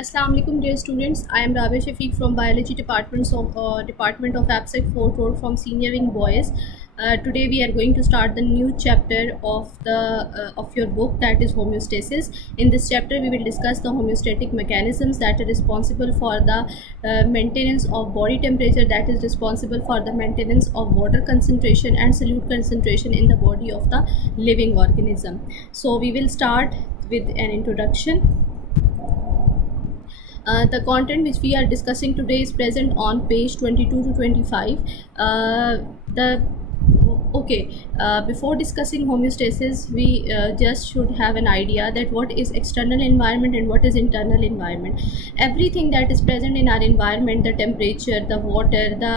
Assalamu alaikum dear students. I am Rabia Shafiq from Biology Department of APSEC 4 Road from Senior Wing Boys. Today we are going to start the new chapter of your book, that is homeostasis. In this chapter we will discuss the homeostatic mechanisms that are responsible for the maintenance of body temperature, that is responsible for the maintenance of water concentration and solute concentration in the body of the living organism. So we will start with an introduction. The content which we are discussing today is present on page 22 to 25. Before discussing homeostasis, we just should have an idea that what is external environment and what is internal environment. Everything that is present in our environment, the temperature, the water, the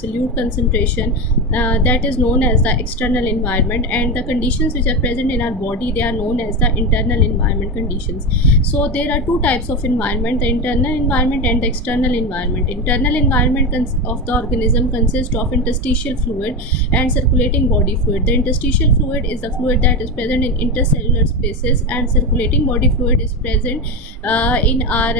solute concentration, that is known as the external environment, and the conditions which are present in our body, they are known as the internal environment conditions. So there are two types of environment: the internal environment and the external environment. Internal environment of the organism consists of interstitial fluid and circulating body fluid. The interstitial fluid is the fluid that is present in intercellular spaces, and circulating body fluid is present in our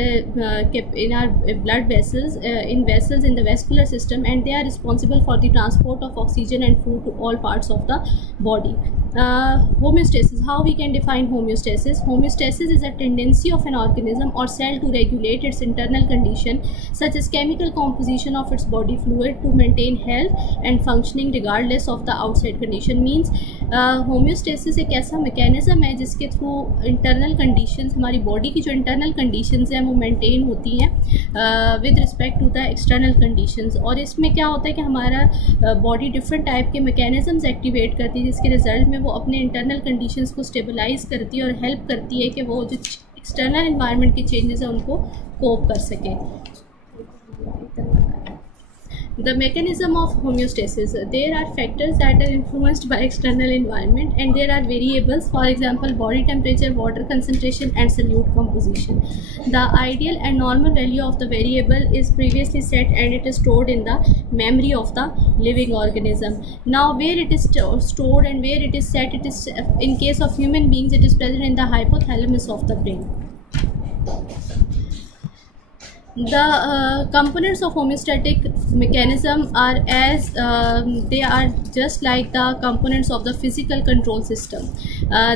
blood vessels, in the vascular system, and they are responsible for the transport of oxygen and food to all parts of the body. Homeostasis. How we can define homeostasis? Homeostasis is a tendency of an organism or cell to regulate its internal condition, such as chemical composition of its body fluid, to maintain health and functioning regardless of the outside condition. Means homeostasis एक ऐसा mechanism है जिसके through internal conditions, हमारी body की जो internal conditions हैं वो maintain होती हैं with respect to the external conditions. और इसमें क्या होता है कि हमारा body different type के mechanisms activate करती है, जिसके result में वो अपने internal conditions को stabilize करती है और help करती है कि वो जो external environment के changes हैं उनको cope कर सके. The mechanism of homeostasis. There are factors that are influenced by external environment, and there are variables, for example body temperature, water concentration and solute composition. The ideal and normal value of the variable is previously set, and it is stored in the memory of the living organism. Now where it is stored and where it is set, it is in case of human beings it is present in the hypothalamus of the brain. The components of homeostatic mechanism are they are just like the components of the physical control system.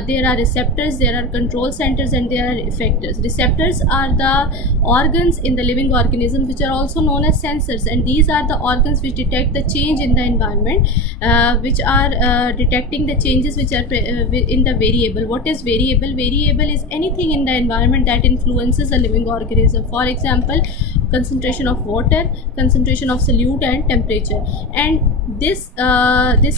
There are receptors, there are control centers, and there are effectors. Receptors are the organs in the living organism which are also known as sensors, and these are the organs which detect the change in the environment, which are detecting the changes which are in the variable. What is variable? Variable is anything in the environment that influences the living organism. For example, concentration of water, concentration of solute, and temperature. And this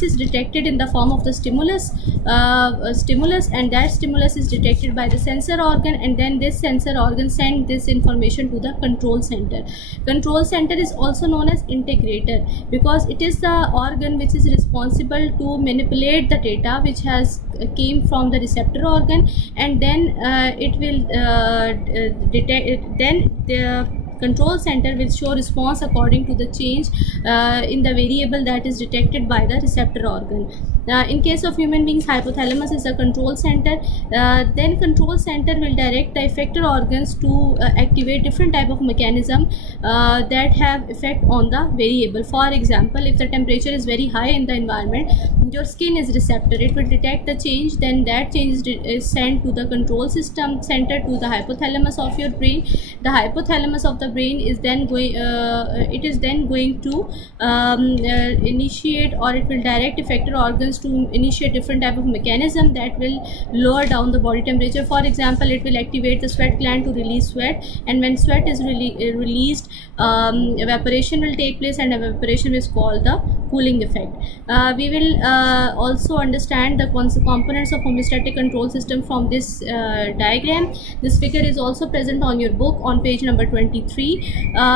is detected in the form of the stimulus, and that stimulus is detected by the sensor organ, and then this sensor organ sends this information to the control center. Control center is also known as integrator, because it is the organ which is responsible to manipulate the data which has came from the receptor organ, and then it will detect, then the control center will show response according to the change in the variable that is detected by the receptor organ. In case of human beings, hypothalamus is a control center. Then control center will direct the effector organs to activate different type of mechanism that have effect on the variable. For example, if the temperature is very high in the environment, your skin is receptor. It will detect the change, then that change is sent to the control system center, to the hypothalamus of your brain. The hypothalamus of the brain is then going to initiate, or it will direct effector organs to initiate different type of mechanism that will lower down the body temperature. For example, it will activate the sweat gland to release sweat, and when sweat is released, evaporation will take place, and evaporation is called the cooling effect. We will also understand the components of homeostatic control system from this diagram. This figure is also present on your book on page number 23.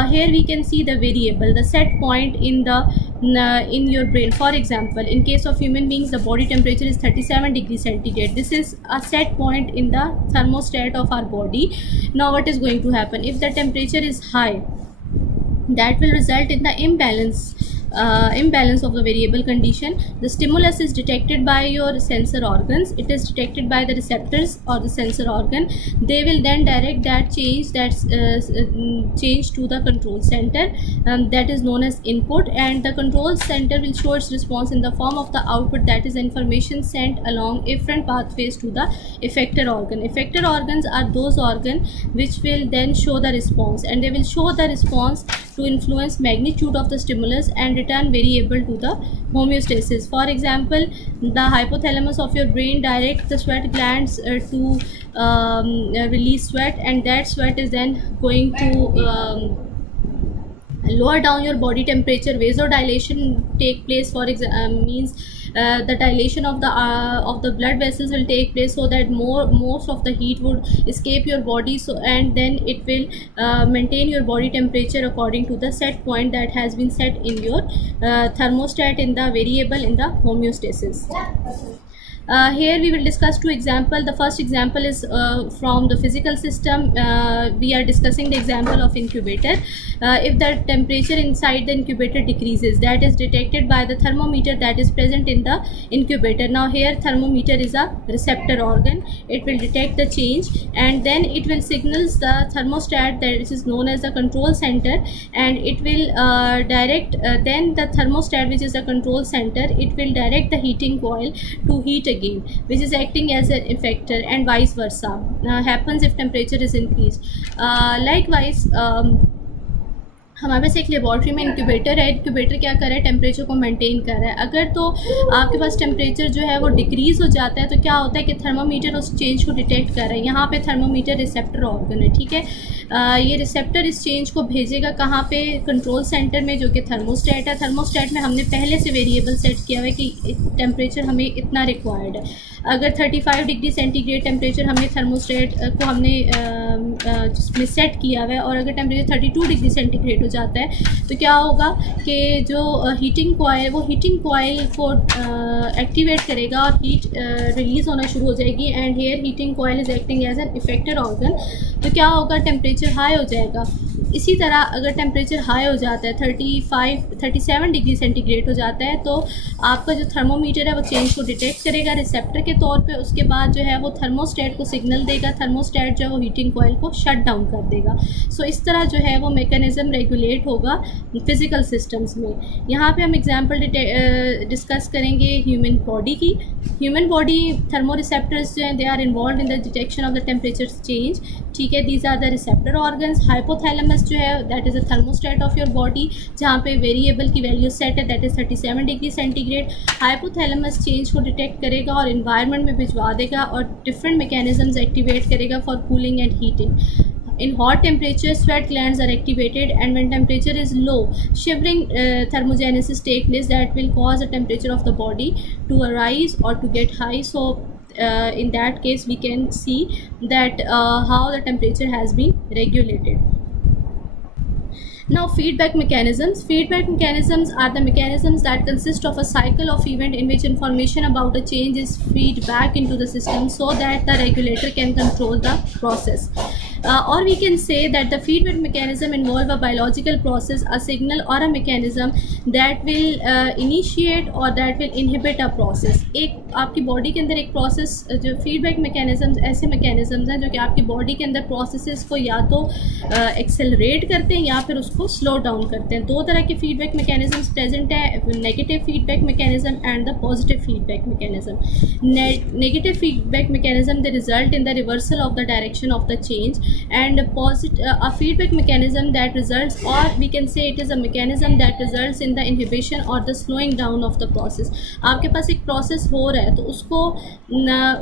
Here we can see the variable, the set point in your brain. For example, in case of human beings, the body temperature is 37 degrees centigrade. This is a set point in the thermostat of our body. Now what is going to happen? If the temperature is high, that will result in the imbalance imbalance of the variable condition. The stimulus is detected by your sensor organs. It is detected by the receptors or the sensor organ. They will then direct that change, change to the control center, that is known as input, and the control center will show its response in the form of the output, that is information sent along efferent pathways to the effector organ. Effector organs are those organs which will then show the response, and they will show the response to influence magnitude of the stimulus and return variable to the homeostasis. For example, the hypothalamus of your brain directs the sweat glands to release sweat, and that sweat is then going to lower down your body temperature. Vasodilation take place, for example, means the dilation of the blood vessels will take place, so that most of the heat would escape your body, so and then it will maintain your body temperature according to the set point that has been set in your thermostat in the variable in the homeostasis. Here we will discuss two examples. The first example is from the physical system. We are discussing the example of incubator. If the temperature inside the incubator decreases, that is detected by the thermometer that is present in the incubator. Now here thermometer is a receptor organ. It will detect the change, and then it will signals the thermostat, that is known as the control center, and it will direct then the thermostat, which is the control center, it will direct the heating coil to heat again, which is acting as an effector, and vice versa happens if temperature is increased. Likewise, हमारे पास एक laboratory में incubator है. Incubator क्या कर रहा है, temperature को maintain कर रहा है. अगर तो आपके पास टेम्परेचर जो है वो डिक्रीज़ हो जाता है, तो क्या होता है कि थर्मोमीटर उस चेंज को डिटेक्ट कर रहा है. यहाँ पे थर्मोमीटर रिसेप्टर ऑर्गन है, ठीक है. ये रिसेप्टर इस चेंज को भेजेगा कहाँ पे, कंट्रोल सेंटर में, जो कि थर्मोस्टेट है. थर्मोस्टेट में हमने पहले से वेरिएबल सेट किया हुआ है कि टेम्परेचर हमें इतना रिक्वायर्ड है. अगर 35 डिग्री सेंटीग्रेड टेम्परेचर हमने थर्मोस्टेट को हमने जिसमें सेट किया हुआ है, और अगर टेम्परेचर 32 डिग्री सेंटीग्रेड हो जाता है, तो क्या होगा कि जो हीटिंग कॉइल, वो हीटिंग कॉइल को एक्टिवेट करेगा और हीट रिलीज़ होना शुरू हो जाएगी. And here heating coil is acting as an effector organ. तो क्या होगा, टेम्परेचर हाई हो जाएगा. इसी तरह अगर टेम्परेचर हाई हो जाता है, 37 डिग्री सेंटीग्रेड हो जाता है, तो आपका जो थर्मोमीटर है वो चेंज को डिटेक्ट करेगा रिसेप्टर के तौर पे. उसके बाद जो है वो थर्मोस्टेट को सिग्नल देगा. थर्मोस्टेट जो है वो हीटिंग कॉइल को शट डाउन कर देगा. सो इस तरह जो है वो मैकेनिज्म रेगुलेट होगा फिज़िकल सिस्टम्स में. यहाँ पे हम एग्जांपल डिस्कस करेंगे ह्यूमन बॉडी की. ह्यूमन बॉडी थर्मो रिसेप्टर्स जो हैं, they are involve in the detection of the temperature change, ठीक है. These are the receptor organs. Hypothalamus जो है that is a thermostat of your body, जहाँ पे वेरिएबल की वैल्यू सेट है, that is 37 degree centigrade. Hypothalamus change को detect करेगा और इन्वायरमेंट में भिजवा देगा, और डिफरेंट मैकेनिज्म्स एक्टिवेट करेगा for cooling and heating. In hot temperature, sweat glands are activated, and when temperature is low, shivering thermogenesis takes place that will cause the temperature of the body to arise or to get high. So in that case we can see that how the temperature has been regulated. Now, feedback mechanisms. Feedback mechanisms are the mechanisms that consist of a cycle of event in which information about a change is feed back into the system so that the regulator can control the process. Or we can say that the feedback mechanism involve a biological process, a signal or a mechanism that will initiate or that will inhibit a process. एक आपकी body के अंदर एक process, जो feedback mechanisms ऐसे mechanisms हैं जो कि आपकी बॉडी के अंदर प्रोसेसेस को या तो एक्सेलरेट करते हैं या फिर उसको स्लो डाउन करते हैं. दो तरह के फीडबैक मैकेनिज्म्स प्रेजेंट है, negative feedback mechanism and the positive feedback mechanism. Negative feedback mechanism the result in the reversal of the direction of the change, and a feedback mechanism that results, or we can say it is a mechanism that results in the inhibition or the slowing down of the process. आपके पास एक process हो रहा है तो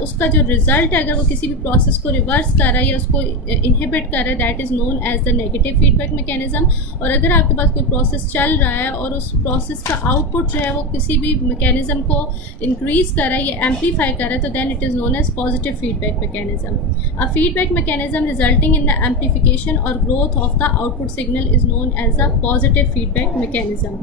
उसका जो result है, अगर वो किसी भी प्रोसेस को रिवर्स कर रहा है या उसको इनहिबिट कर रहा है, that is known as the negative feedback mechanism. और अगर आपके पास कोई प्रोसेस चल रहा है और उस प्रोसेस का आउटपुट जो है वो किसी भी मैकेनिज्म को इंक्रीज़ कर रहा है या एम्पलीफाई कर रहा है, तो then it is known as positive feedback mechanism. A feedback mechanism resulting in the amplification or growth of the output signal is known as a positive feedback mechanism.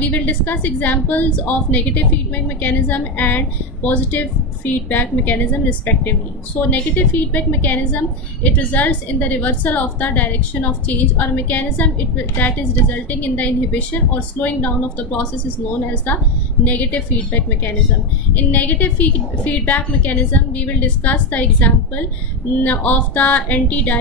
We will discuss examples of negative feedback mechanism and positive feedback mechanism respectively. So negative feedback mechanism, it results in the reversal of the direction of change, or mechanism that is resulting in the inhibition or slowing down of the process is known as the negative feedback mechanism. In negative feedback mechanism, we will discuss the example of the anti-dive